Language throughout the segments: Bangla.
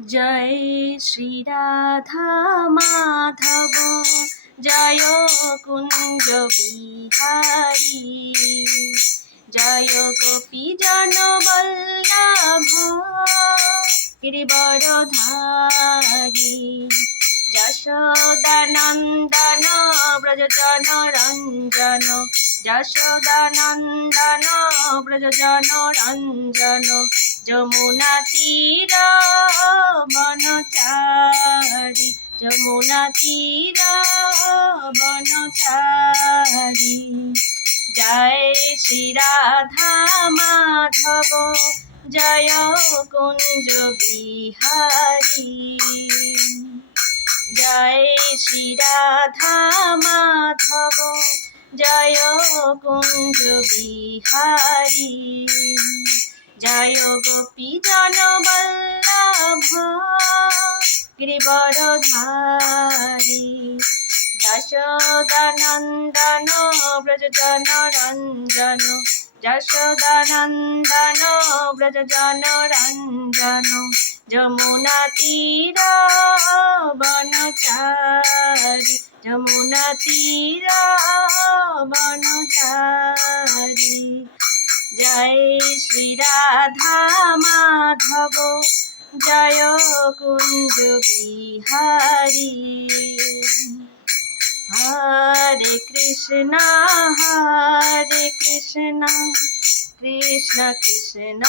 জয় শ্রী রাধা মাধব, জয় কুঞ্জ বিহারী, জয় গোপী জন বল্লভ গিরিবরধারী, যশোদানন্দন ব্রজজন রঞ্জন, যশোদানন্দন ব্রজজন রঞ্জন, যমুনা তীর বনচারী, যমুনা তীর বনচারী। জয় শ্রী রাধা মাধব, জয় কুঞ্জ বিহারী, জয় শ্রী রাধা মাধব, জয় কুঞ্জ বিহারী, জয় গোপী জন বল্লভ গিরিবরধারী, যশোদানন্দন ব্রজজন রঞ্জন, যশোদানন্দন ব্রজজন রঞ্জন, যমুনা তীর বনচারী, যমুনা তীর বনচারী। জয় শ্রী রাধা মাধব, জয় কুঞ্জ বিহারী। হরে কৃষ্ণ কৃষ্ণ কৃষ্ণ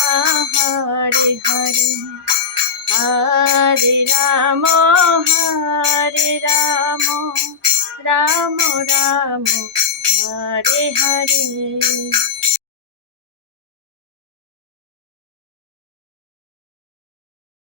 হরে হরে, হরে রাম রাম রাম হরে হরে।